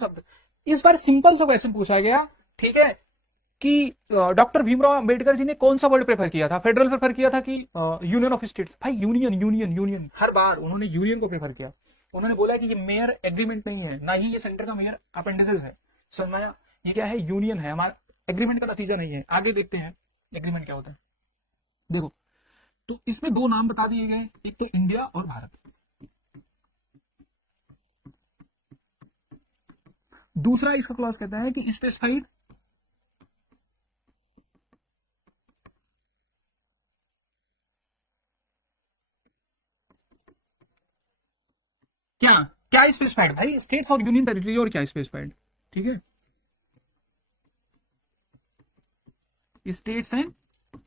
शब्द। इस बार सिंपल सा क्वेश्चन पूछा गया, ठीक है, कि डॉक्टर भीमराव अंबेडकर जी ने कौन सा वर्ड प्रेफर किया था, फेडरल प्रेफर किया था कि यूनियन ऑफ स्टेट्स। भाई यूनियन यूनियन यूनियन, हर बार उन्होंने यूनियन को प्रेफर किया। उन्होंने बोला कि ये मेयर एग्रीमेंट नहीं है, ना ही ये सेंटर का मेयर अपेंडिसेस है। समझ में आया? ये क्या है? यूनियन है, हमारा एग्रीमेंट का नतीजा नहीं है। आगे देखते हैं एग्रीमेंट क्या होता है। देखो, तो इसमें दो नाम बता दिए गए, एक तो इंडिया और भारत। दूसरा इसका क्लॉज कहता है कि स्पेसिफाइड क्या क्या स्पेसिफाइड, भाई स्टेट्स और यूनियन टेरिटरी, और क्या स्पेसिफाइड, ठीक है। स्टेट्स हैं,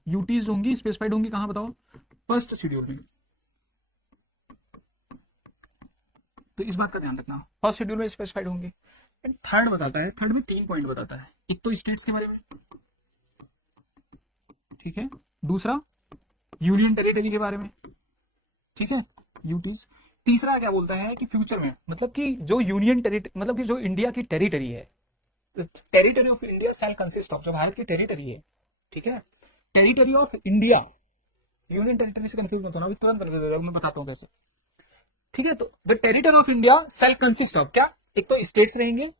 यूटीज होंगी, स्पेसिफाइड होंगी कहां बताओ? फर्स्ट शेड्यूल में। तो इस बात का ध्यान रखना, फर्स्ट शेड्यूल में स्पेसिफाइड होंगे। थर्ड बताता है, थर्ड में 3 पॉइंट बताता है। एक तो स्टेट्स के बारे में, ठीक है, दूसरा यूनियन टेरिटरी के बारे में, ठीक है, यूटीज। तीसरा क्या बोलता है कि फ्यूचर में, मतलब कि जो यूनियन टेरिटरी, मतलब कि जो इंडिया की टेरिटरी है, territory of India shall consist of, जो भारत की टेरिटरी है, ठीक है, territory of India, union territory से कंफ्यूज मत होना, अभी तुरंत मैं बताता हूं कैसे, ठीक है। तो the territory of India shall consist of क्या, एक तो स्टेट्स रहेंगे,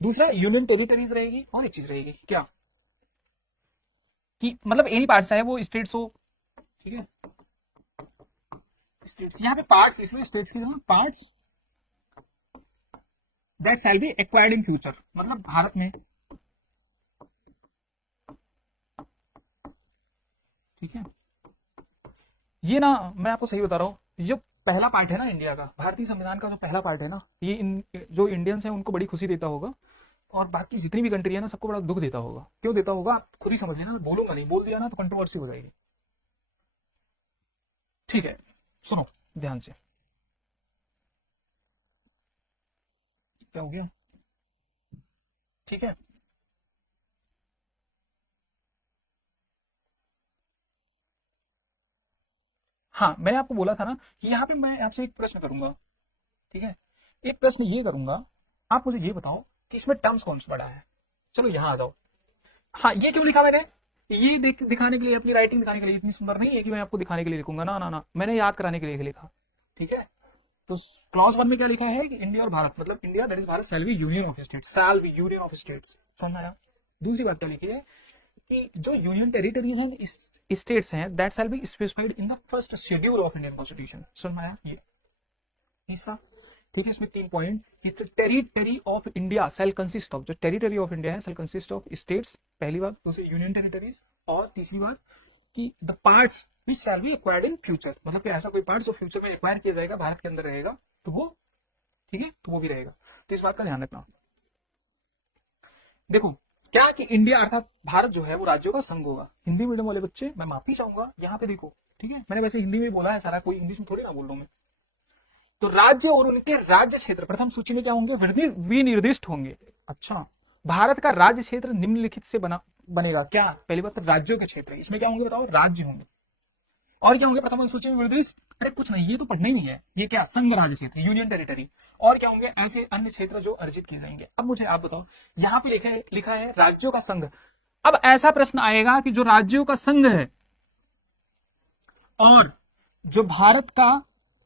दूसरा यूनियन टेरिटरीज रहेगी, और एक चीज रहेगी क्या, कि मतलब एनी पार्ट चाहे वो स्टेट्स हो, ठीक है, स्टेट्स, यहाँ पे पार्ट्स लिख लो, स्टेट्स की जगह parts that shall be acquired in future, मतलब भारत में, ठीक है। ये ना मैं आपको सही बता रहा हूँ, ये जो पहला पार्ट है ना इंडिया का, भारतीय संविधान का जो पहला पार्ट है ना, ये जो इंडियंस हैं उनको बड़ी खुशी देता होगा, और बाकी जितनी भी कंट्री है ना सबको बड़ा दुख देता होगा। क्यों देता होगा आप खुद ही समझ लेना, बोलूंगा नहीं, बोल दिया ना तो कंट्रोवर्सी हो जाएगी, ठीक है। सुनो ध्यान से, क्या हो गया, ठीक है। हाँ मैंने आपको बोला था ना कि यहाँ पे मैं आपसे एक प्रश्न करूंगा, ठीक है, एक प्रश्न ये करूंगा, आप मुझे ये बताओ कि इसमें टर्म्स कौन सा बड़ा है। चलो यहाँ आ जाओ। हाँ ये क्यों लिखा मैंने, ये दिखाने के लिए, अपनी राइटिंग दिखाने के लिए, इतनी सुंदर नहीं है कि मैं आपको दिखाने के लिए लिखूंगा, ना ना ना, मैंने याद कराने के लिए लिखा, ठीक है। तो क्लॉज 1 में क्या लिखा है कि इंडिया और भारत, मतलब India that is Bharat shall be union of states, shall be union of states, समझ में आया। दूसरी बात क्या लिखी है कि जो यूनियन टेरिटरीज हैं, स्टेट्स हैं, that shall be specified in the first schedule of Indian constitution, समझ में आया। ये तीसरा, ठीक है, इसमें 3 पॉइंट कि territory of India shall consist of, जो टेरिटरी ऑफ इंडिया है शैल कंसिस्ट ऑफ स्टेट्स, पहली बात, दूसरी यूनियन टेरिटरीज, और तीसरी बात कि the parts which shall be acquired in future, मतलब कि ऐसा कोई पार्ट जो फ्यूचर में एक्वायर किया जाएगा, भारत के अंदर रहेगा, तो वो, ठीक है, तो वो भी रहेगा। तो इस बात का ध्यान रखना। देखो क्या कि इंडिया अर्थात भारत जो है वो राज्यों का संघ होगा। हिंदी मीडियम वाले बच्चे मैं माफी चाहूंगा, यहाँ पे देखो, ठीक है, मैंने वैसे हिंदी में बोला है सारा, कोई इंग्लिश में थोड़ी ना बोल रहा हूं मैं। तो राज्य और उनके राज्य क्षेत्र प्रथम सूची में क्या होंगे, विनिर्दिष्ट होंगे। अच्छा, भारत का राज्य क्षेत्र निम्नलिखित से बनेगा क्या, पहली बात राज्यों के क्षेत्र, इसमें क्या होंगे बताओ, राज्य होंगे, और क्या होंगे प्रथम सूची में निर्दिष्ट, अरे कुछ नहीं, ये तो पढ़ना ही नहीं है, ये क्या, संघ राज्य क्षेत्र, यूनियन टेरिटरी, और क्या होंगे ऐसे अन्य क्षेत्र जो अर्जित किए जाएंगे। अब मुझे आप बताओ, यहाँ पे लिखा है राज्यों का संघ। अब ऐसा प्रश्न आएगा कि जो राज्यों का संघ है और जो भारत का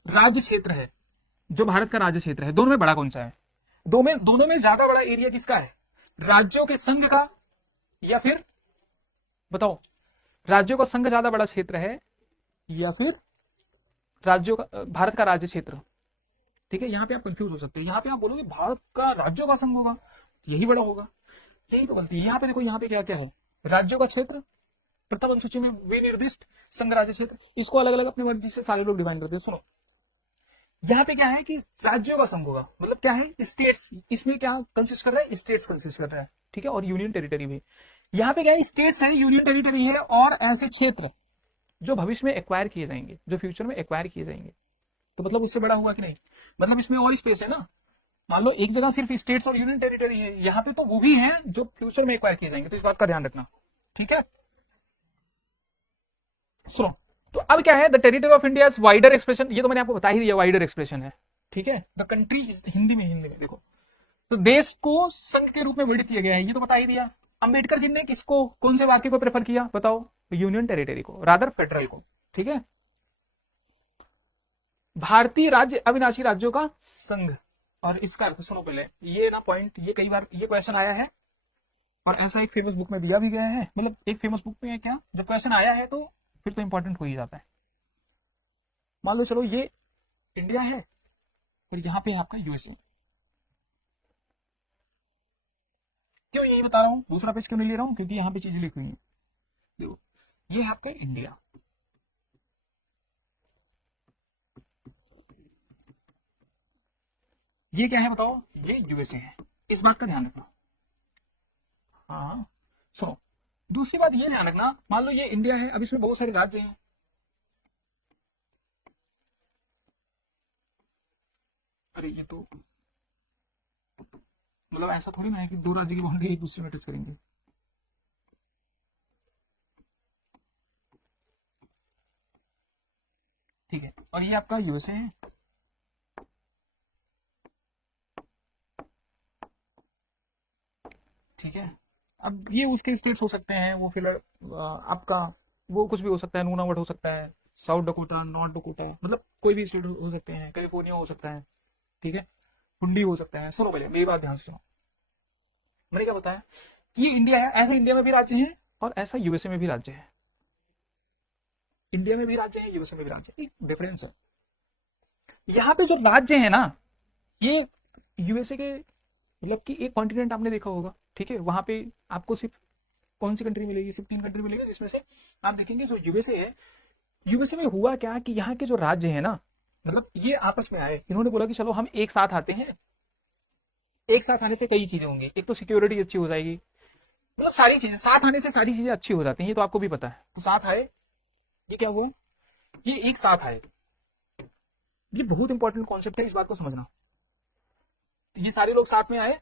राज्य क्षेत्र है, जो भारत का राज्य क्षेत्र है, दोनों में बड़ा कौन सा है, दोनों में ज्यादा बड़ा एरिया किसका है, राज्यों के संघ का, या फिर बताओ राज्यों का संघ ज्यादा बड़ा क्षेत्र है, या फिर राज्यों का, भारत का राज्य क्षेत्र, ठीक है। यहाँ पे आप कंफ्यूज हो सकते हैं, यहाँ पे आप बोलोगे भारत का राज्यों का संघ होगा, यही बड़ा होगा, यही तो गलती है। यहाँ पे देखो, यहाँ पे क्या क्या है, राज्यों का क्षेत्र प्रथम अनुसूची में विनिर्दिष्ट, संघ राज्य क्षेत्र, इसको अलग अलग अपनी मर्जी से सारे लोग डिफाइन करते हैं। सुनो यहाँ पे क्या है कि राज्यों का संघ होगा, मतलब क्या है, स्टेट्स, इसमें क्या कंसिस्ट कर रहा है, स्टेट्स कंसिस्ट कर रहा है, ठीक है, और यूनियन टेरिटरी भी। यहाँ पे क्या है, स्टेट्स है, यूनियन टेरिटरी है, और ऐसे क्षेत्र जो भविष्य में एक्वायर किए जाएंगे, जो फ्यूचर में एक्वायर किए जाएंगे। तो मतलब उससे बड़ा हुआ कि नहीं, मतलब इसमें और स्पेस है ना। मान लो एक जगह सिर्फ स्टेट्स और यूनियन टेरिटरी है, यहाँ पे तो वो भी है जो फ्यूचर में एक्वायर किए जाएंगे, तो इस बात का ध्यान रखना, ठीक है। सुनो, तो अब क्या है, the territory of India wider expression, ये तो मैंने आपको बता ही दिया, वाइडर एक्सप्रेशन है, ठीक है। द कंट्री इज, हिंदी में देखो, तो देश को संघ के रूप में वर्णित किया गया है, ये तो बता ही दिया। अंबेडकर जी ने किसको, कौन से वाक्य को प्रेफर किया बताओ? यूनियन टेरिटरी को, रादर फेडरल को। ठीक है, भारतीय राज्य अविनाशी राज्यों का संघ। और इसका अर्थ सुनो पहले, ये ना पॉइंट, ये कई बार ये क्वेश्चन आया है और ऐसा एक फेमस बुक में दिया भी गया है, मतलब एक फेमस बुक में है क्या, जब क्वेश्चन आया है तो फिर तो इंपॉर्टेंट हो ही जाता है। मान लो चलो ये इंडिया है और यहाँ पे आपका यूएसए। क्यों यही बता रहा हूँ, दूसरा पेज क्यों नहीं ले रहा हूँ, क्योंकि यहाँ पे चीजें लिखी हुई है। देखो ये है आपका इंडिया, ये क्या है बताओ, ये यूएसए है, इस बात का ध्यान रखना। हाँ सुनो, दूसरी बात ये ध्यान रखना, मान लो ये इंडिया है, अब इसमें बहुत सारे राज्य हैं। अरे ये तो मतलब ऐसा थोड़ी ना है कि दो राज्य की बाउंड्री एक दूसरे में टच करेंगे। ठीक है, और ये आपका यूएसए है। ठीक है, अब ये उसके स्टेट्स हो सकते हैं, वो फिर आपका वो कुछ भी हो सकता है, नूनावट हो सकता है, साउथ डकोटा, नॉर्थ डकोटा, मतलब कोई भी स्टेट हो सकते हैं, कैलिफोर्निया हो सकता है। ठीक है, हुंडी हो सकता है। सुनो पहले मेरी बात ध्यान से सुनो, मैंने क्या बताया कि ये इंडिया है, ऐसा इंडिया में भी राज्य है और ऐसा यूएसए में भी राज्य है। इंडिया में भी राज्य है, यूएसए में भी राज्य है, एक डिफरेंस है। यहाँ पे जो राज्य है ना, ये यूएसए के मतलब कि एक कॉन्टिनेंट आपने देखा होगा। ठीक है, वहां पे आपको सिर्फ कौन सी कंट्री मिलेगी, सिर्फ 3 कंट्री मिलेगी, जिसमें से आप देखेंगे जो यूएसए है, यूएसए में हुआ क्या कि यहाँ के जो राज्य है ना, मतलब ये आपस में आए, इन्होंने बोला कि चलो हम एक साथ आते हैं। एक साथ आने से कई चीजें होंगी, एक तो सिक्योरिटी अच्छी हो जाएगी, मतलब सारी चीजें साथ आने से सारी चीजें अच्छी हो जाती हैं, ये तो आपको भी पता है। तो साथ आए, ये क्या हुआ, ये एक साथ आए, ये बहुत इंपॉर्टेंट कॉन्सेप्ट है, इस बात को समझना। ये सारे लोग साथ में आए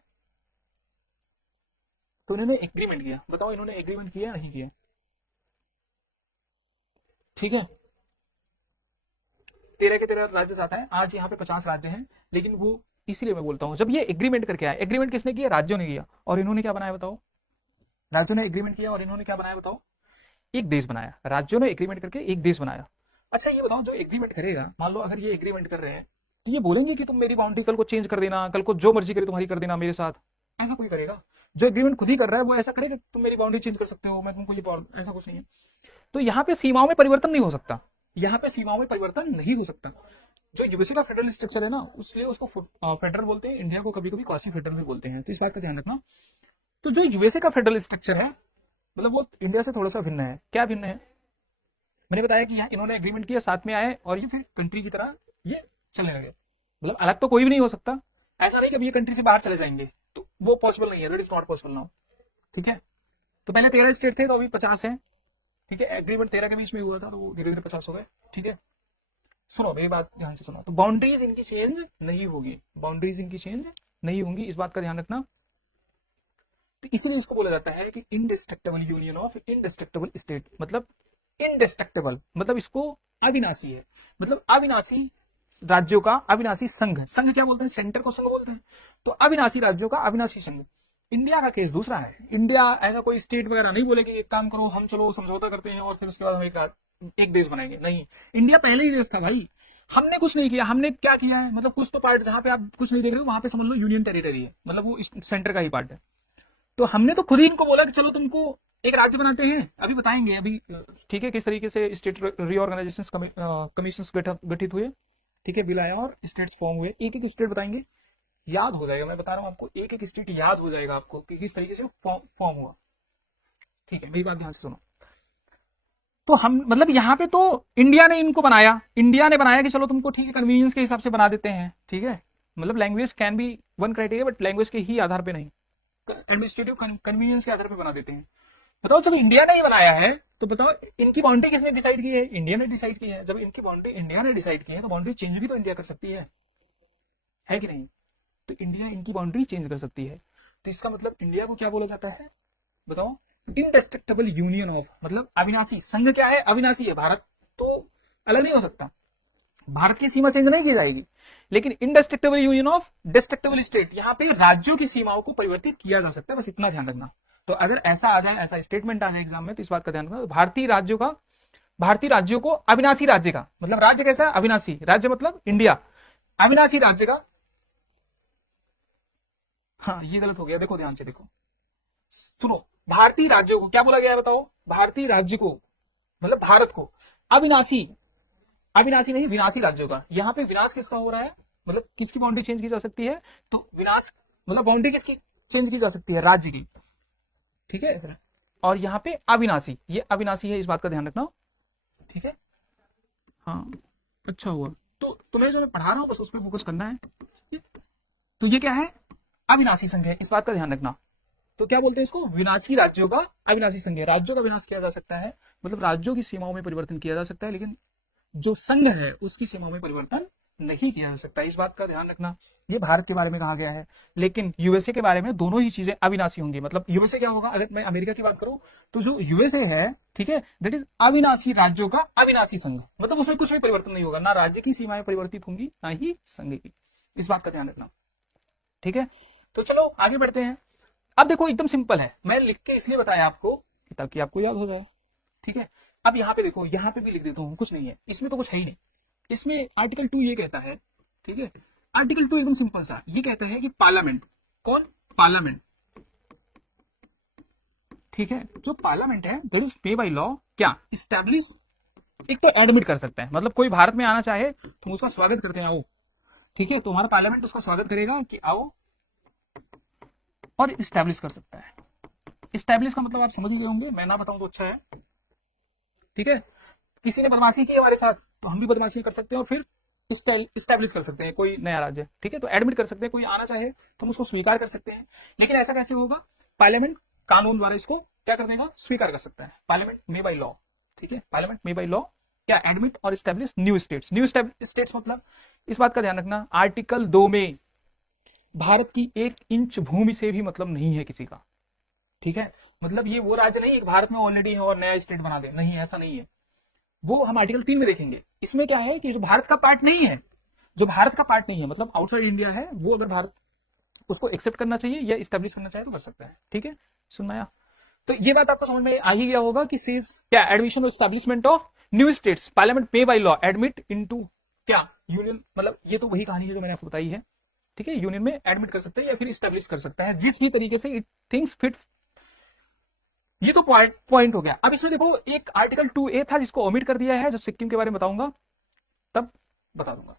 तो इन्होंने एग्रीमेंट किया, बताओ इन्होंने एग्रीमेंट किया नहीं किया? ठीक है, 13 के 13 राज्य आता है, आज यहाँ पे 50 राज्य हैं, लेकिन वो इसीलिए मैं बोलता हूँ, जब ये एग्रीमेंट करके आए, एग्रीमेंट किसने किया, राज्यों ने किया, और इन्होंने क्या बनाया बताओ? राज्यों ने एग्रीमेंट किया और इन्होंने क्या बनाया बताओ? एक देश बनाया, राज्यों ने एग्रीमेंट करके एक देश बनाया। अच्छा ये बताओ, जो एग्रीमेंट करेगा, मान लो अगर ये एग्रीमेंट कर रहे हैं, तो ये बोलेंगे कि तुम मेरी बाउंड्री कल को चेंज कर देना, कल को जो मर्जी करे तुम्हारी कर देना मेरे साथ? ऐसा कोई करेगा? जो एग्रीमेंट खुद ही कर रहा है वो ऐसा करेगा तुम मेरी बाउंड्री चेंज कर सकते हो, मैं तुमको ये ऐसा कुछ नहीं है। तो यहाँ पे सीमाओं में परिवर्तन नहीं हो सकता, यहाँ पे सीमाओं में परिवर्तन नहीं हो सकता। जो यूएसए का फेडरल स्ट्रक्चर है ना, उसलिए उसको फेडरल बोलते हैं, इंडिया को कभी कभी क्वासी फेडरल भी बोलते हैं, तो इस बात का ध्यान रखना। तो जो यूएसए का फेडरल स्ट्रक्चर है, मतलब वो इंडिया से थोड़ा सा भिन्न है। क्या भिन्न है? मैंने बताया कि यहाँ इन्होंने एग्रीमेंट किया, साथ में आए और ये फिर कंट्री की तरह ये चलने लगे, मतलब अलग तो कोई भी नहीं हो सकता। ऐसा नहीं कि अभी ये कंट्री से बाहर चले जाएंगे, तो वो पॉसिबल नहीं है, that is not possible now. ठीक है, तो पहले 13 स्टेट थे, तो अभी 50 है। ठीक है, एग्रीमेंट 13 के बीच में हुआ था, तो वो धीरे धीरे 50 हो गए। ठीक है, सुनो मेरी बात ध्यान से सुनो, तो बाउंड्रीज इनकी चेंज नहीं होगी, बाउंड्रीज इनकी चेंज नहीं होंगी, इस बात का ध्यान रखना। तो इसलिए इसको बोला जाता है कि indestructible union of indestructible state, मतलब इनडिस्ट्रक्टेबल मतलब इसको अविनाशी है, मतलब अविनाशी राज्यों का अविनाशी संघ। संघ क्या बोलते हैं, सेंटर को संघ बोलते हैं, तो अविनाशी राज्यों का अविनाशी संघ। इंडिया का केस दूसरा है, इंडिया ऐसा कोई स्टेट वगैरह नहीं बोले कि एक काम करो हम चलो समझौता करते हैं और फिर उसके बाद हम एक देश बनाएंगे, नहीं। इंडिया पहले ही देश था भाई, हमने कुछ नहीं किया। हमने क्या किया है, मतलब कुछ तो पार्ट जहां पे आप कुछ नहीं देख रहे हो वहां पे समझ लो यूनियन टेरिटरी है, मतलब वो सेंटर का ही पार्ट है। तो हमने तो खुद ही इनको बोला कि चलो तुमको एक राज्य बनाते हैं, अभी बताएंगे अभी। ठीक है, किस तरीके से स्टेट रीऑर्गेनाइजेशन कमीशन गठित हुए, ठीक है, बिल आया और स्टेट्स फॉर्म हुए, एक एक स्टेट बताएंगे, याद हो जाएगा, मैं बता रहा हूँ आपको, एक एक स्टेट याद हो जाएगा आपको कि किस तरीके से फॉर्म हुआ। ठीक है, मेरी बात ध्यान से सुनो। तो हम मतलब यहाँ पे तो इंडिया ने इनको बनाया, इंडिया ने बनाया कि चलो तुमको ठीक है कन्वीनियंस के हिसाब से बना देते हैं। ठीक है, मतलब language can be one criteria, but language के ही आधार पे नहीं, एडमिनिस्ट्रेटिव कन्वीनियंस के आधार पे बना देते हैं। बताओ जब इंडिया ने ही बनाया है तो बताओ इनकी बाउंड्री किसने डिसाइड की है, इंडिया ने डिसाइड की है। जब इनकी बाउंड्री इंडिया ने डिसाइड की है तो बाउंड्री चेंज भी तो इंडिया कर सकती है कि नहीं? तो इंडिया इनकी बाउंड्री चेंज कर सकती है, तो इसका मतलब इंडिया को क्या बोला जाता है बताओ? इनडेस्ट्रक्टेबल यूनियन ऑफ, मतलब अविनाशी संघ क्या है, अविनाशी है, भारत तो अलग नहीं हो सकता। भारत की सीमा चेंज नहीं की जाएगी, लेकिन indestructible union of destructible state, यहाँ पे राज्यों की सीमाओं को परिवर्तित किया जा सकता है, बस इतना ध्यान रखना। तो अगर ऐसा आ जाए, ऐसा स्टेटमेंट आ जाए एग्जाम में, तो इस बात का ध्यान रखना। तो भारतीय राज्यों को अविनाशी राज्य का मतलब, राज्य कैसा है? अविनाशी। राज्य मतलब इंडिया, अविनाशी राज्य का। हाँ ये गलत हो गया, देखो ध्यान से देखो, सुनो। भारतीय राज्यों को क्या बोला गया है बताओ? भारतीय राज्य को मतलब भारत को अविनाशी, अविनाशी नहीं विनाशी राज्यों का। यहाँ पे विनाश किसका हो रहा है? मतलब किसकी बाउंड्री चेंज की जा सकती है? तो विनाश मतलब बाउंड्री किसकी चेंज की जा सकती है? राज्य की, ठीक है। और यहाँ पे अविनाशी, ये अविनाशी है, इस बात का ध्यान रखना, ठीक है। हाँ अच्छा हुआ, तो तुम्हें जो मैं पढ़ा रहा हूँ बस उस पर फोकस करना है। तो ये क्या है? अविनाशी संघ है, इस बात का ध्यान रखना। तो क्या बोलते हैं इसको? विनाशी राज्यों का अविनाशी संघ है। राज्यों का विनाश किया जा सकता है, मतलब राज्यों की सीमाओं में परिवर्तन किया जा सकता है, लेकिन जो संघ है उसकी सीमाओं में परिवर्तन नहीं किया जा सकता, इस बात का ध्यान रखना। ये भारत के बारे में कहा गया है, लेकिन यूएसए के बारे में दोनों ही चीजें अविनाशी होंगी। मतलब यूएसए क्या होगा? अगर मैं अमेरिका की बात करूं तो जो यूएसए है, ठीक है, दैट इज अविनाशी राज्यों का अविनाशी संघ, मतलब उसमें कुछ भी परिवर्तन नहीं होगा, ना राज्य की सीमाएं परिवर्तित होंगी ना ही संघ की, इस बात का ध्यान रखना, ठीक है। तो चलो आगे बढ़ते हैं। अब देखो एकदम सिंपल है, मैं लिख के इसलिए बताया आपको ताकि आपको याद हो जाए, ठीक है। अब यहाँ पे देखो, यहाँ पे भी लिख देता हूँ, कुछ नहीं है इसमें, तो कुछ है ही नहीं इसमें। आर्टिकल 2 ये कहता है, ठीक है, आर्टिकल 2 एकदम सिंपल सा, ये कहता है कि पार्लियामेंट, कौन? पार्लियामेंट, ठीक है। जो पार्लियामेंट है दैट इज पे बाय लॉ क्या? इस्टेब्लिश, एक तो एडमिट कर सकता है, मतलब कोई भारत में आना चाहे तो हम उसका स्वागत करते हैं, आओ, ठीक है, तो हमारा पार्लियामेंट उसका स्वागत करेगा कि आओ, और इस्टेब्लिश कर सकता है। इस्टेब्लिश का मतलब आप समझ ही गए होंगे, मैं ना बताऊं तो अच्छा है, ठीक है। किसी ने बदमाशी की हमारे साथ तो हम भी बदमाशी कर सकते हैं, और फिर इस्टेब्लिश कर सकते हैं कोई नया राज्य, ठीक है। तो एडमिट कर सकते हैं, कोई आना चाहे तो हम उसको स्वीकार कर सकते हैं, लेकिन ऐसा कैसे होगा? पार्लियामेंट कानून द्वारा इसको क्या कर देगा? स्वीकार कर सकता है। पार्लियामेंट मे बाय लॉ, ठीक है, पार्लियामेंट मे बाय लॉ क्या? एडमिट और establish new states. New states मतलब इस बात का ध्यान रखना, आर्टिकल 2 में भारत की 1 इंच भूमि से भी मतलब नहीं है किसी का, ठीक है। मतलब ये वो राज्य नहीं है भारत में ऑलरेडी है और नया स्टेट बना दे, नहीं, ऐसा नहीं है। वो हम आर्टिकल 3 में देखेंगे। इसमें क्या है कि जो भारत का पार्ट नहीं है, जो भारत का पार्ट नहीं है मतलब आउटसाइड इंडिया है, वो अगर भारत उसको एक्सेप्ट करना चाहिए या स्टेब्लिश करना चाहे तो कर सकता है, ठीक है। सुनाया, तो ये बात आपको समझ में आ ही गया होगा कि सीज क्या? एडमिशन और establishment of new states, parliament पे बाय लॉ एडमिट इनटू क्या? यूनियन, मतलब ये तो वही कहानी है जो मैंने आपको बताई है, ठीक है। यूनियन में एडमिट कर सकते हैं या फिर स्टेब्लिश कर सकता है, जिस भी तरीके से इट थिंग्स फिट। ये तो पॉइंट हो गया। अब इसमें देखो एक आर्टिकल 2A था जिसको ओमिट कर दिया है, जब सिक्किम के बारे में बताऊंगा तब बता दूंगा।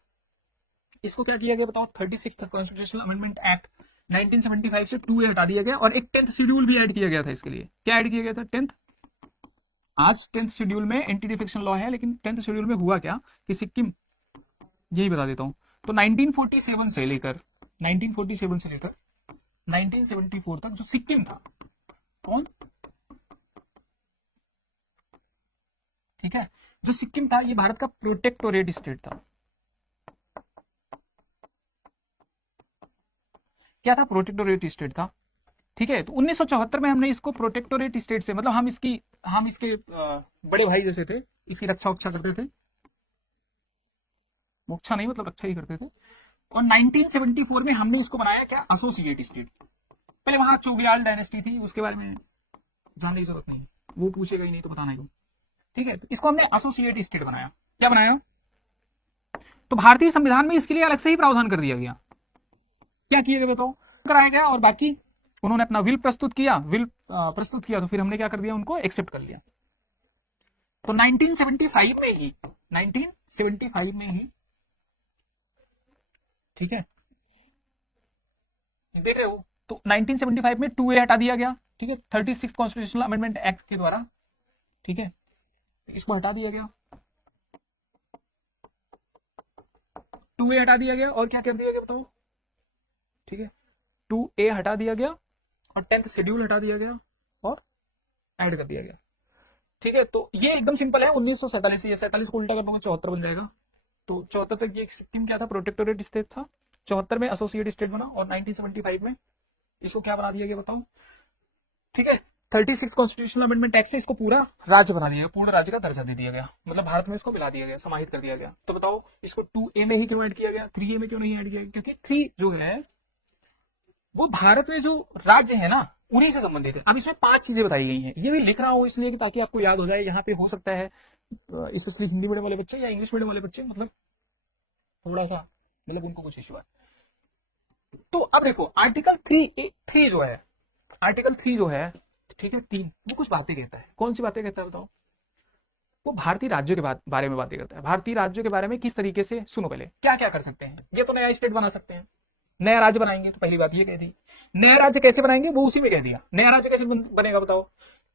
इसको क्या किया गया बताओ? 36 कॉन्स्टिट्यूशनल अमेंडमेंट एक्ट 1975 से 2A हटा दिया गया, और एक 10th शेड्यूल भी ऐड किया गया था इसके लिए। क्या ऐड किया गया था? 10th। आज 10th शेड्यूल में एंटी डिफेक्शन लॉ है, लेकिन 10th शेड्यूल में हुआ क्या कि सिक्किम, यही बता देता हूं। तो 1947 से लेकर 1974 तक जो सिक्किम था, कौन? ठीक है, जो सिक्किम था ये भारत का प्रोटेक्टोरेट स्टेट था। क्या था? प्रोटेक्टोरेट स्टेट था, ठीक है। तो 1974 में हमने इसको प्रोटेक्टोरेट स्टेट से, मतलब हम इसके बड़े भाई जैसे थे, इसकी रक्षा उक्षा करते थे, मोक्षा नहीं मतलब रक्षा ही करते थे। और 1974 में हमने इसको बनाया क्या? Associate state. पहले वहां चोग्याल डायनेस्टी थी, उसके बारे में जानने की जरूरत नहीं, वो पूछेगा ही नहीं तो बताना ही, ठीक है। तो इसको हमने एसोसिएट स्टेट बनाया। क्या बनाया? तो भारतीय संविधान में इसके लिए अलग से ही प्रावधान कर दिया गया। क्या किया गया बताओ? कराया गया, और बाकी उन्होंने अपना विल प्रस्तुत किया, तो फिर हमने क्या कर दिया? उनको एक्सेप्ट कर लिया। तो 1975 में ही, ठीक है, देख रहे हो? तो 1975 में 2A हटा दिया गया, ठीक है, 36 कॉन्स्टिट्यूशनल अमेंडमेंट एक्ट के द्वारा, ठीक है, इसको हटा दिया गया, 2A हटा दिया गया, और क्या कर दिया गया बताओ? ठीक है, 2A हटा दिया गया, और 10th शेड्यूल हटा दिया गया, और ऐड कर दिया गया, ठीक है। तो ये एकदम सिंपल है। 1947 से, ये 47 को उल्टा कर दूंगा 74 बन जाएगा। तो 74 तक ये सिक्किम क्या था? प्रोटेक्टोरेट स्टेट था। 74 में एसोसिएट स्टेट बना, और 1975 में इसको क्या बना दिया गया बताओ? ठीक है, 36 कॉन्स्टिट्यूशनल अमेंडमेंट एक्ट से इसको पूरा राज्य बना दिया गया, पूर्ण राज्य का दर्जा दे दिया गया, मतलब भारत में इसको मिला दिया गया, समाहित कर दिया गया। तो बताओ इसको 2A में ही क्यों ऐड किया गया, 3A में क्यों नहीं ऐड किया गया? क्योंकि 3 जो है वो भारत में जो राज्य है ना उन्हीं से संबंधित है। अब इसमें 5 चीजें बताई गई हैं, ये भी लिख रहा हूं इसलिए कि ताकि आपको याद हो जाए। यहाँ पे हो सकता है स्पेशली हिंदी मीडियम वाले बच्चे या इंग्लिश मीडियम वाले बच्चे मतलब थोड़ा सा मतलब उनको कुछ इश्यू है। तो अब देखो आर्टिकल 3 जो है, आर्टिकल 3 जो है ठीक है 3, वो कुछ बातें कहता है। कौन सी बातें कहता है बताओ? वो भारतीय राज्यों के बारे में बातें करता है। भारतीय राज्यों के बारे में किस तरीके से, सुनो पहले क्या क्या कर सकते हैं। ये तो नया स्टेट बना सकते हैं, नया राज्य बनाएंगे, तो पहली बात ये कह दी। नया राज्य कैसे बनाएंगे वो उसी में कह दिया। नया राज्य कैसे बनेगा बताओ?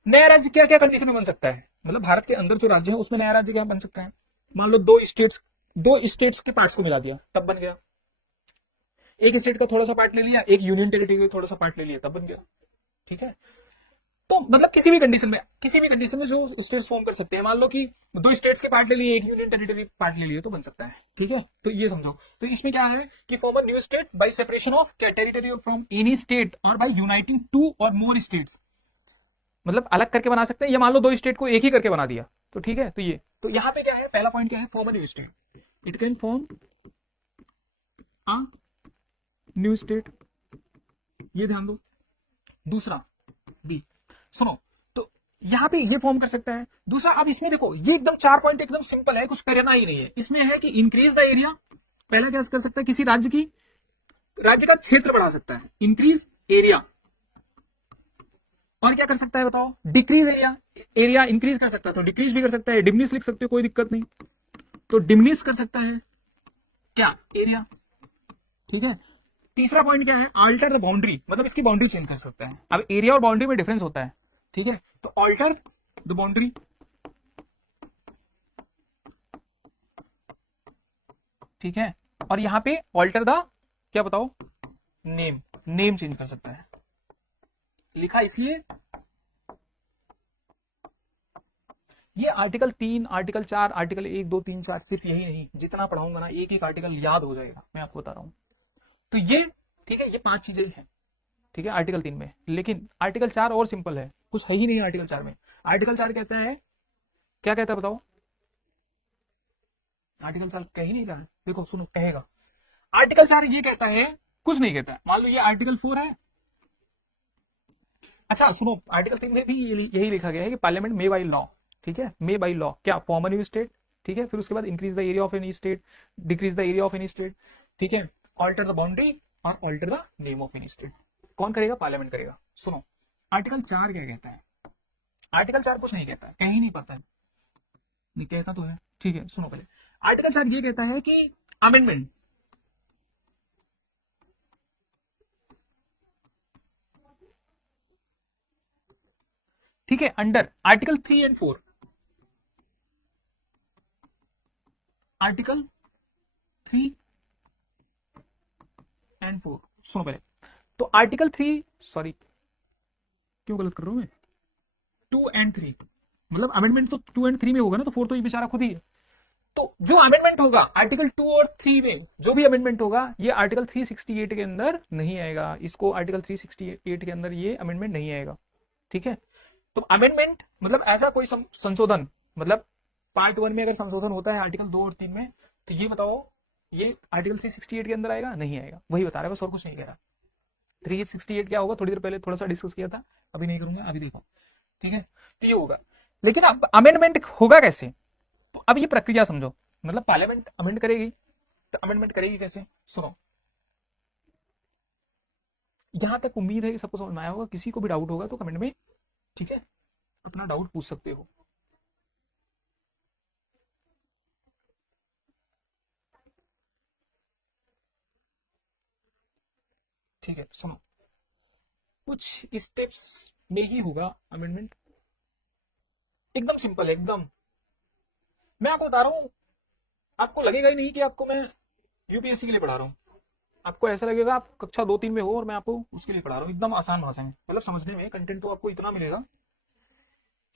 नया राज्य क्या क्या कंडीशन में बन सकता है, मतलब भारत के अंदर जो राज्य है उसमें नया राज्य क्या बन सकता है? मान लो दो स्टेट्स के पार्ट्स को मिला दिया तब बन गया। एक स्टेट का थोड़ा सा पार्ट ले लिया, एक यूनियन टेरिटरी का थोड़ा सा पार्ट ले लिया, तब बन गया। ठीक है, तो मतलब किसी भी कंडीशन में जो स्टेट्स फॉर्म कर सकते हैं। मान लो कि 2 स्टेट्स के पार्ट ले लिए, एक यूनियन टेरिटरी पार्ट ले लिए, तो बन सकता है। ठीक है, तो ये समझो। तो इसमें क्या है कि form a new state by separation of territory from any state और बाय यूनाइटिंग 2 और मोर स्टेट्स, मतलब अलग करके बना सकते हैं, या मान लो 2 स्टेट को एक ही करके बना दिया, तो ठीक है। तो ये तो यहां पे क्या है, पहला पॉइंट क्या है, form a new state, it can form a new state, ये ध्यान दो। दूसरा बी, सुनो, तो यहां पे ये फॉर्म कर सकता है। दूसरा, अब इसमें देखो ये एकदम 4 पॉइंट एकदम सिंपल है, कुछ करना ही नहीं है। इसमें है कि इंक्रीज द एरिया, पहला क्या कर सकता है, किसी राज्य का क्षेत्र बढ़ा सकता है, इंक्रीज एरिया। और क्या कर सकता है बताओ, डिक्रीज एरिया इंक्रीज कर सकता है, तो डिक्रीज भी कर सकता है, डिमिनिश लिख सकते हो, कोई दिक्कत नहीं। तो डिमिनिश कर सकता है क्या, एरिया। ठीक है, तीसरा पॉइंट क्या है, अल्टर द बाउंड्री, मतलब इसकी बाउंड्री चेंज कर सकता है। अब एरिया और बाउंड्री में डिफरेंस होता है। ठीक है, तो अल्टर द बाउंड्री, ठीक है, और यहां पे अल्टर द क्या बताओ, नेम चेंज कर सकता है। लिखा इसलिए ये आर्टिकल 3, आर्टिकल 4, आर्टिकल 1, 2, 3, 4 सिर्फ यही नहीं, जितना पढ़ाऊंगा ना एक एक आर्टिकल याद हो जाएगा, मैं आपको बता रहा हूं। तो ये ठीक है, ये 5 चीजें हैं। ठीक है, आर्टिकल 3 में। लेकिन आर्टिकल 4 और सिंपल है, कुछ है ही नहीं आर्टिकल 4 में। आर्टिकल 4 कहता है, क्या कहता है बताओ? आर्टिकल 4 कह ही नहीं रहा है, देखो सुनो कहेगा। आर्टिकल 4 ये कहता है, कुछ नहीं कहता है। मान लो ये आर्टिकल 4 है। अच्छा सुनो, आर्टिकल 3 में भी यही लिखा गया है कि पार्लियामेंट मे बाई लॉ, ठीक है, मे बाई लॉ क्या, फॉर्म अ न्यू स्टेट। ठीक है, फिर उसके बाद increase the area of any state, decrease the area of any state. ठीक है, ऑल्टर द बाउंड्री और alter the name of any state. कौन करेगा? पार्लियामेंट करेगा। सुनो आर्टिकल 4 क्या कहता है? आर्टिकल 4 कुछ नहीं कहता है, कह ही नहीं पाता है, नहीं कहता तो है। ठीक है, सुनो पहले। आर्टिकल 4 ये कहता है कि अमेंडमेंट, ठीक है, under article 3 and 4, article 3 and 4, सुनो पहले। तो आर्टिकल 3, सॉरी क्यों गलत कर रहा हूं मैं, 2 and 3, मतलब अमेंडमेंट तो 2 and 3 में होगा ना, तो 4 तो ये बेचारा खुद ही है। तो जो अमेंडमेंट होगा आर्टिकल 2 और 3 में, जो भी अमेंडमेंट होगा ये आर्टिकल 368 के अंदर नहीं आएगा। इसको आर्टिकल 368 के अंदर ये अमेंडमेंट नहीं आएगा। ठीक है, तो अमेंडमेंट मतलब ऐसा कोई संशोधन, मतलब पार्ट 1 में अगर संशोधन होता है आर्टिकल 2 और 3 में, तो ये बताओ ये आर्टिकल 368 के अंदर आएगा? नहीं आएगा। वही बता रहा है बस, और कुछ नहीं कह रहा। 368 क्या होगा, थोड़ी देर पहले थोड़ा सा डिस्कस किया था, अभी नहीं करूंगा, अभी देखो। ठीक है, तो ये होगा। लेकिन अब अमेंडमेंट होगा कैसे? तो अब ये प्रक्रिया समझो, मतलब पार्लियामेंट अमेंड करेगी, तो अमेंडमेंट करेगी कैसे? सुनो, यहां तक उम्मीद है कि सबको समझ में आया होगा। किसी को भी डाउट होगा तो कमेंट में, ठीक है, अपना डाउट पूछ सकते हो। ठीक है, सुनो, कुछ स्टेप्स में ही होगा अमेंडमेंट, एकदम सिंपल है एकदम। मैं आपको बता रहा हूं, आपको लगेगा ही नहीं कि आपको मैं यूपीएससी के लिए पढ़ा रहा हूं। आपको ऐसा लगेगा आप कक्षा 2-3 में हो और मैं आपको उसके लिए पढ़ा रहा हूँ। एकदम आसान भाषा में, मतलब समझने में कंटेंट तो आपको इतना मिलेगा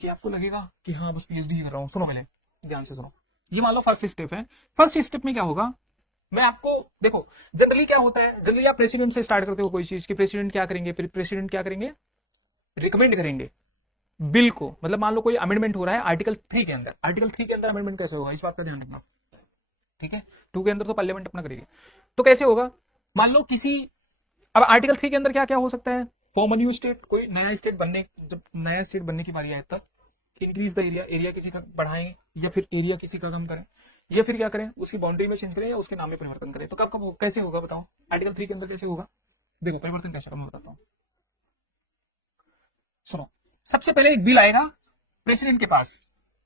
कि आपको लगेगा कि हाँ बस पीएचडी कर रहा हूँ। सुनो पहले ध्यान से सुनो। ये मान लो फर्स्ट स्टेप है। फर्स्ट स्टेप में क्या होगा, मैं आपको देखो, जनरली क्या होता है, जनरली आप प्रेसिडेंट से स्टार्ट करते हो कोई चीज की, प्रेसिडेंट क्या करेंगे, फिर प्रेसिडेंट क्या करेंगे, रिकमेंड करेंगे, बिल को, मतलब मान लो कोई अमेंडमेंट हो रहा है आर्टिकल 3 के अंदर, आर्टिकल 3 के अंदर अमेंडमेंट कैसे होगा, इस बात का ध्यान रखना। ठीक है, 2 के अंदर तो पार्लियामेंट अपना करेगी, तो कैसे होगा, मान लो किसी, अब आर्टिकल 3 के अंदर क्या क्या हो सकता है, फॉर्म अ न्यू स्टेट, कोई नया स्टेट बनने, जब नया स्टेट बनने की बारी आए तब इंक्रीज द एरिया, एरिया किसी का बढ़ाएं या फिर एरिया किसी का कम करें, या फिर क्या करें, उसकी बाउंड्री में चेंज करें या उसके नाम में परिवर्तन करें। तो कब कब कैसे होगा बताओ, आर्टिकल 3 के अंदर कैसे होगा, देखो परिवर्तन कैसे होगा मैं बताता हूँ, सुनो। सबसे पहले एक बिल आएगा प्रेसिडेंट के पास,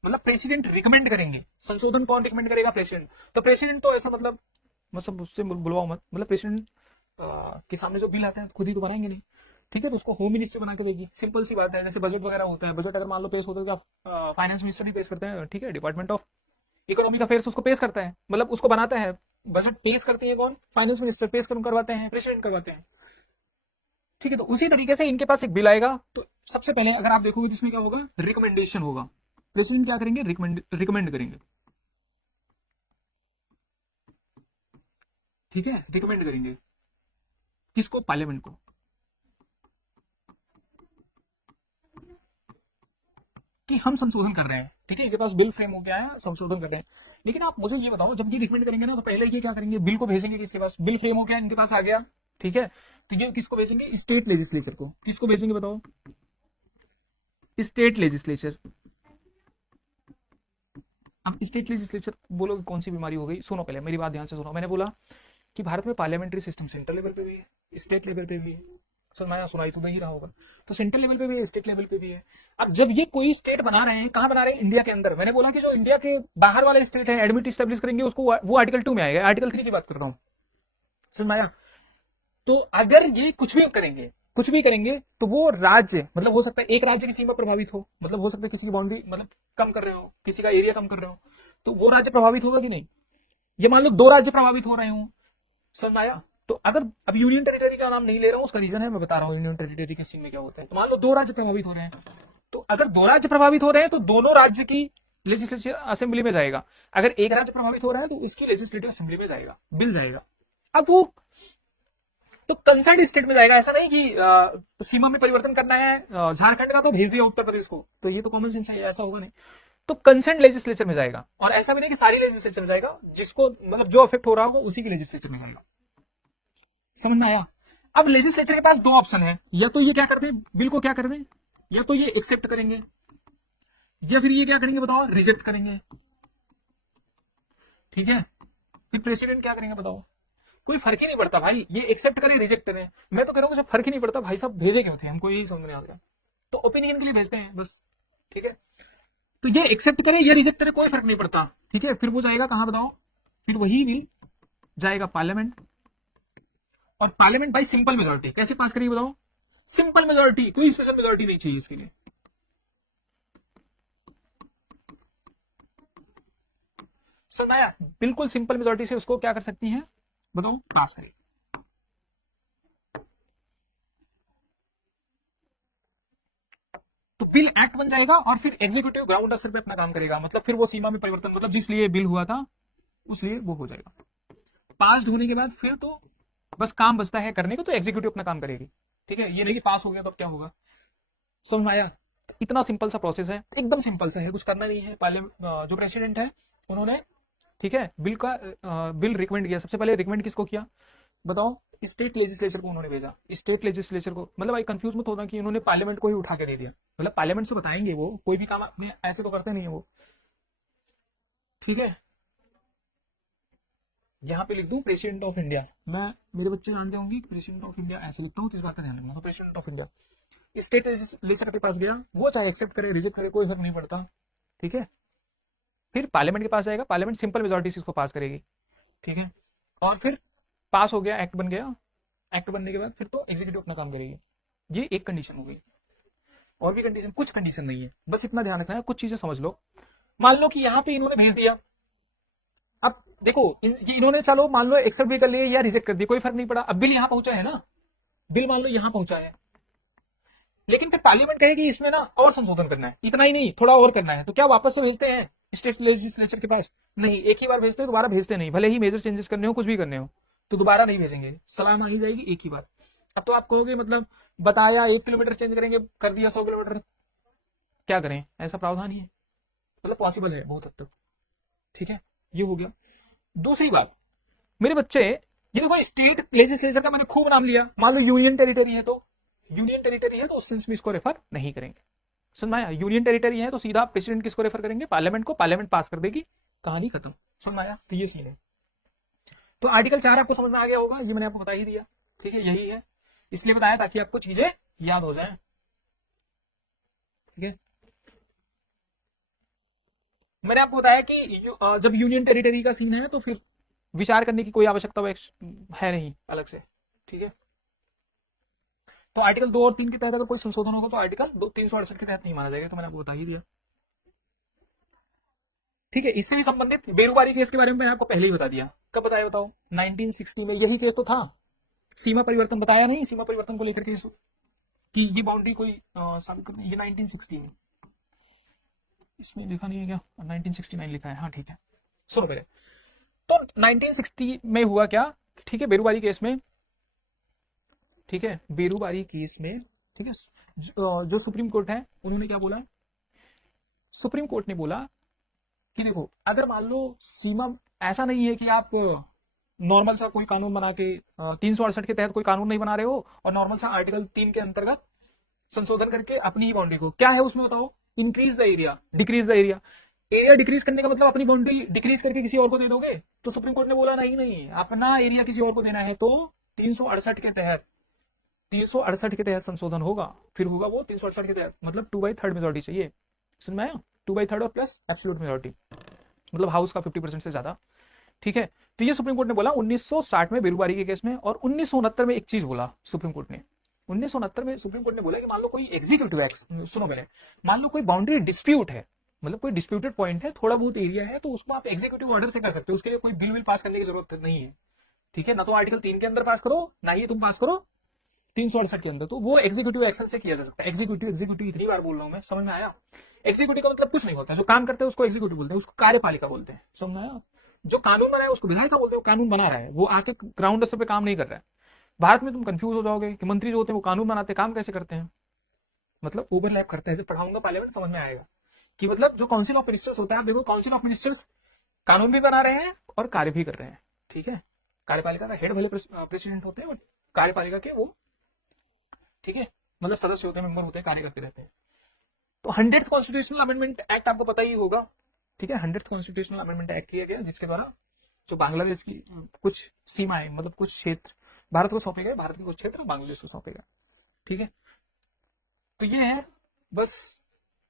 मतलब प्रेसिडेंट रिकमेंड करेंगे, संशोधन कौन रिकमेंड करेगा, प्रेसिडेंट। तो प्रेसिडेंट तो ऐसा मतलब उससे बुलवाओ मत, मतलब प्रेसिडेंट के सामने जो बिल आते हैं खुद ही तो बनाएंगे नहीं, ठीक है, तो उसको होम मिनिस्ट्री बना के देगी, सिंपल सी बात है। जैसे बजट वगैरह होता है, बजट अगर मान लो पेश होता है तो फाइनेंस मिनिस्टर नहीं पेश करते हैं, ठीक है, डिपार्टमेंट ऑफ इकोनॉमिक अफेयर्स उसको पेश करता है, मतलब उसको बनाता है, बजट पेश करती है कौन, फाइनेंस मिनिस्टर, पेश करवाते हैं प्रेसिडेंट करवाते हैं, ठीक है। तो उसी तरीके से इनके पास एक बिल आएगा, तो सबसे पहले अगर आप देखोगे जिसमें क्या होगा, रिकमेंडेशन होगा, प्रेसिडेंट क्या करेंगे, रिकमेंड करेंगे, ठीक है, रिकमेंड करेंगे किसको, पार्लियामेंट को, कि हम संशोधन कर रहे हैं, ठीक है, इनके पास बिल फ्रेम हो गया है, संशोधन कर रहे हैं। लेकिन आप मुझे ये बताओ, जब ये रिकमेंड करेंगे ना, तो पहले ये क्या करेंगे, बिल को भेजेंगे किसके पास, बिल फ्रेम हो गया इनके पास आ गया, ठीक है, तो ये किसको भेजेंगे, स्टेट लेजिस्लेचर को, किसको भेजेंगे बताओ, स्टेट लेजिस्लेचर। अब स्टेट लेजिस्लेचर बोलोगे कौन सी बीमारी हो गई, सुनो पहले मेरी बात ध्यान से सुनो, मैंने बोला कि भारत में पार्लियामेंट्री सिस्टम सेंट्रल लेवल पे भी है, स्टेट लेवल पे भी है, सुनाया सुनाई तो नहीं रहा होगा, तो सेंट्रल लेवल पे भी है, स्टेट लेवल पे भी है। अब जब ये कोई स्टेट बना रहे हैं, कहां बना रहे हैं, इंडिया के अंदर, मैंने बोला कि जो इंडिया के बाहर वाले स्टेट है एडमिट स्टेब्लिश करेंगे उसको, वो आर्टिकल 2 में आएगा, आर्टिकल 3 की बात कर रहा हूं, सुनाया। तो अगर ये कुछ भी करेंगे तो वो राज्य, मतलब हो सकता है एक राज्य की सीमा प्रभावित हो, मतलब हो सकता है किसी की बाउंड्री मतलब कम कर रहे हो, किसी का एरिया कम कर रहे हो, तो वो राज्य प्रभावित होगा कि नहीं। ये मान लो 2 राज्य प्रभावित हो रहे हो, समझ में आया। तो अगर अब यूनियन टेरिटरी का नाम नहीं ले रहा हूं, उसका रीजन है मैं बता रहा हूं यूनियन टेरिटरी के सीन में क्या होता है। तो मान लो 2 राज्य प्रभावित हो रहे हैं, तो अगर 2 राज्य प्रभावित हो रहे हैं तो दोनों राज्य की लेजिस्लेटिव असेंबली में जाएगा, अगर एक राज्य प्रभावित हो रहा है तो इसकी लेजिस्लेटिव असेंबली में जाएगा, बिल जाएगा। अब वो तो कंसर्न स्टेट में जाएगा, ऐसा नहीं कि सीमा में परिवर्तन करना है झारखंड का तो भेज दिया उत्तर प्रदेश को, तो ये तो कॉमन सेंस है, ऐसा होगा नहीं। तो कंसर्न लेजिस्लेचर में जाएगा, और ऐसा भी नहीं कि सारी लेजिस्लेचर में जाएगा, जिसको मतलब जो अफेक्ट हो रहा हो उसी की लेजिस्लेचर में जाएगा, समझ में आया। अब लेजिस्लेचर के पास 2 ऑप्शन है, या तो ये क्या कर दें, बिल को क्या कर दें, या तो ये एक्सेप्ट करेंगे, या फिर ये क्या करेंगे बताओ, रिजेक्ट करेंगे, ठीक है। फिर प्रेसिडेंट क्या करेंगे बताओ, कोई फर्क ही नहीं पड़ता भाई, ये एक्सेप्ट करें रिजेक्ट करें, मैं तो कह रहा हूँ फर्क ही नहीं पड़ता भाई साहब, भेजे क्यों थे, हमको यही समझ में आ गया। तो ओपिनियन के लिए भेजते हैं बस, ठीक है। तो ये एक्सेप्ट करे या रिजेक्ट करे कोई फर्क नहीं पड़ता, ठीक है। फिर वो जाएगा कहां बताओ, फिर वही बिल जाएगा पार्लियामेंट, और पार्लियामेंट भाई सिंपल मेजोरिटी कैसे पास करेगी बताओ, सिंपल मेजोरिटी, कोई स्पेशल मेजोरिटी नहीं चाहिए इसके लिए, सुनाया, बिल्कुल सिंपल मेजोरिटी से उसको क्या कर सकती हैं बताओ, पास करेगी। तो बिल एक्ट बन जाएगा, और फिर एग्जीक्यूटिव ग्राउंड स्तर पे अपना काम करेगा, मतलब फिर वो सीमा में परिवर्तन, मतलब जिस लिए बिल हुआ था उस लिए वो हो जाएगा। पास होने के बाद फिर तो बस काम बचता है करने को, तो एग्जीक्यूटिव अपना काम करेगी, ठीक है। ये नहीं कि पास हो गया तो अब क्या होगा, समझ में आया। इतना सिंपल सा प्रोसेस है, एकदम सिंपल सा है, कुछ करना नहीं है। पार्लियामेंट जो प्रेसिडेंट है उन्होंने, ठीक है, बिल रिकमेंड किया, सबसे पहले रिकमेंड किसको किया बताओ, स्टेट लेजिस्लेचर को उन्होंने भेजा, स्टेट लेजिस्लेचर को, मतलब भाई कंफ्यूज मत होना कि उन्होंने पार्लियामेंट को ही उठा के दे दिया, मतलब पार्लियामेंट से बताएंगे वो, कोई भी काम अपने ऐसे तो करते नहीं है वो, ठीक है। यहाँ पे लिख दूं प्रेसिडेंट ऑफ इंडिया, मैं, मेरे बच्चे जानते होंगे प्रेसिडेंट ऑफ इंडिया ऐसे लिखता हूँ, तो इस बात का ध्यान रखना। तो president of India state legislature के पास गया, वो चाहे एक्सेप्ट करे रिजेक्ट करे कोई फर्क नहीं पड़ता, ठीक है। फिर पार्लियामेंट के पास जाएगा, पार्लियामेंट सिंपल मेजोरिटी से इसको पास करेगी, ठीक है। और फिर पास हो गया, एक्ट बन गया, एक्ट बनने के बाद फिर तो एग्जीक्यूटिव अपना काम करेगी। ये एक कंडीशन हो गई, और भी कंडीशन, कुछ कंडीशन नहीं है, बस इतना ध्यान रखना है, कुछ चीजें समझ लो। मान लो कि यहाँ पे इन्होंने भेज दिया, अब देखो ये इन्होंने चलो मान लो एक्सेप्ट भी कर लिए या रिजेक्ट कर दिया, कोई फर्क नहीं पड़ा, अब बिल यहाँ पहुंचा है ना, बिल मान लो यहाँ पहुंचा है, लेकिन फिर पार्लियामेंट कहेगी इसमें ना और संशोधन करना है, इतना ही नहीं थोड़ा और करना है, तो क्या वापस से भेजते हैं स्टेट लेजिस्लेचर के पास, नहीं, एक ही बार भेजते हैं, दोबारा भेजते नहीं, भले ही मेजर चेंजेस करने हो कुछ भी करने हो तो दोबारा नहीं भेजेंगे, सलाह मांगी जाएगी एक ही बार। अब तो आप कहोगे मतलब बताया 1 किलोमीटर चेंज करेंगे, कर दिया 100 किलोमीटर, क्या करें, ऐसा प्रावधान ही है, मतलब पॉसिबल है बहुत हद तक। ठीक है, ये हो गया। दूसरी बात मेरे बच्चे, ये देखो स्टेट लेजिस्लेचर का मैंने खूब नाम लिया, मान लो यूनियन टेरिटरी है तो, यूनियन टेरिटरी है तो उस सेंस में इसको रेफर नहीं करेंगे। समझ में आया, यूनियन टेरिटरी है तो सीधा प्रेसिडेंट किसको रेफर करेंगे, पार्लियामेंट को, पार्लियामेंट पास कर देगी, कहानी खत्म। समझ में आया, तो ये सीन है। तो आर्टिकल 4 आपको समझ में आ गया होगा, ये मैंने आपको बता ही दिया। ठीक है, यही है, इसलिए बताया ताकि आपको चीजें याद हो जाए। ठीक है, मैंने आपको बताया कि जब यूनियन टेरिटरी का सीन है तो फिर विचार करने की कोई आवश्यकता है नहीं अलग से। ठीक है, तो आर्टिकल 2 और 3 के तहत अगर कोई संशोधन होगा तो आर्टिकल 368 के तहत नहीं माना जाएगा, तो मैंने आपको बता ही दिया। ठीक है, इससे भी संबंधित बेरुबारी केस के बारे में मैंने आपको पहले ही बता दिया। कब बताया बताओ, 1960 में यही केस तो था। सीमा परिवर्तन बताया नहीं, सीमा परिवर्तन को लेकर केस कि ये बाउंड्री कोई साबित करनी, ये 1960 में, इसमें लिखा नहीं है क्या, 1969 लिखा है, हाँ ठीक है। सुनो पहले, तो 1960 में हुआ क्या, ठीक है, बेरुबारी केस में, ठीक है, बेरुबारी केस में, ठीक है, जो सुप्रीम कोर्ट है उन्होंने क्या बोला, सुप्रीम कोर्ट ने बोला कि देखो अगर मान लो सीमा, ऐसा नहीं है कि आप नॉर्मल सा कोई कानून बना के 368 के तहत कोई कानून नहीं बना रहे हो और नॉर्मल सा आर्टिकल 3 के अंतर्गत संशोधन करके अपनी ही बाउंड्री को, क्या है उसमें बताओ, increase the area, decrease the area. Area decrease करने का मतलब अपनी बाउंड्री डिक्रीज करके किसी और को दे दोगे, तो सुप्रीम कोर्ट ने बोला नहीं नहीं, अपना एरिया किसी और को देना है तो 368 के तहत, 368 के तहत संशोधन होगा, फिर होगा वो 368 के तहत, मतलब 2/3 मेजोरिटी चाहिए। समझ में आया, 2/3 और प्लस एब्सोल्यूट मेजोरिटी, मतलब हाउस का 50% से ज्यादा। ठीक है, तो ये सुप्रीम कोर्ट ने बोला 1960 में बेरुबारी के केस में, और 1969 में एक चीज बोला सुप्रीम कोर्ट ने, 1969 में सुप्रीम कोर्ट ने बोला कि मान लो कोई एग्जीक्यूटिव एक्ट, सुनो पहले, मान लो कोई बाउंड्री डिस्प्यूट है, मतलब कोई डिस्प्यूटेड पॉइंट है, थोड़ा बहुत एरिया है, तो उसको आप एग्जीक्यूटिव ऑर्डर से कर सकते हो, उसके लिए कोई बिल पास करने की जरूरत नहीं है। ठीक है, ना तो आर्टिकल 3 के अंदर पास करो, ना ही तुम पास करो 368 के अंदर, तो वो एग्जीक्यूटिव एक्शन से किया जा सकता है। एग्जीक्यूटिव एग्जीक्यूटिव इतनी बार बोल रहा हूं मैं, समझ में आया। एग्जीक्यूटिव का मतलब कुछ नहीं होता, जो काम करते हैं उसको एग्जीक्यूटिव बोलते हैं, उसको कार्यपालिका बोलते हैं। समझ में आया, जो कानून बनाया उसको विधायिका बोलते हैं, कानून बना रहा है, वो आके ग्राउंड स्तर पे काम नहीं कर रहा है। भारत में तुम कंफ्यूज हो जाओगे कि मंत्री जो होते हैं वो कानून बनाते, काम कैसे करते हैं, मतलब ओवरलैप करता है। जब पढ़ाऊंगा पार्लियामेंट समझ में आएगा कि मतलब जो काउंसिल ऑफ मिनिस्टर्स होता है, आप देखो काउंसिल ऑफ मिनिस्टर्स कानून भी बना रहे हैं और कार्य भी कर रहे हैं। ठीक है, कार्यपालिका का हेड भले प्रेसिडेंट होते हैं, कार्यपालिका के वो, ठीक है, मतलब सदस्य होते हैं, मेंबर होते हैं, कार्य करते रहते हैं। तो 100th कॉन्स्टिट्यूशनल अमेंडमेंट एक्ट आपको पता ही होगा। ठीक है, 100th कॉन्स्टिट्यूशनल अमेंडमेंट एक्ट किया गया, जिसके द्वारा जो बांग्लादेश की कुछ सीमाएं, मतलब कुछ क्षेत्र भारत को सौंपे गए, भारत के कुछ क्षेत्र बांग्लादेश को सौंपे गए। ठीक है, तो ये है बस,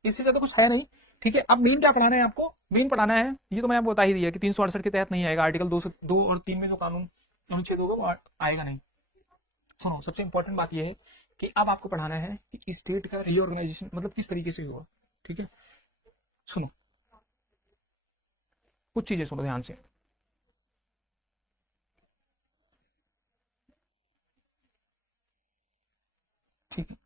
इससे ज्यादा कुछ है नहीं। ठीक है, अब मेन क्या पढ़ाना है आपको, मेन पढ़ाना है, ये तो मैं आपको बता ही दिया कि 368 के तहत नहीं आएगा, आर्टिकल 2 और 3 में जो कानून अनुच्छेद होगा वो आएगा नहीं। सुनो, सबसे इंपॉर्टेंट बात यह है कि अब आपको पढ़ाना है कि स्टेट का रीऑर्गेनाइजेशन मतलब किस तरीके से होगा। ठीक है, सुनो, कुछ चीजें सुनो ध्यान से। ठीक है,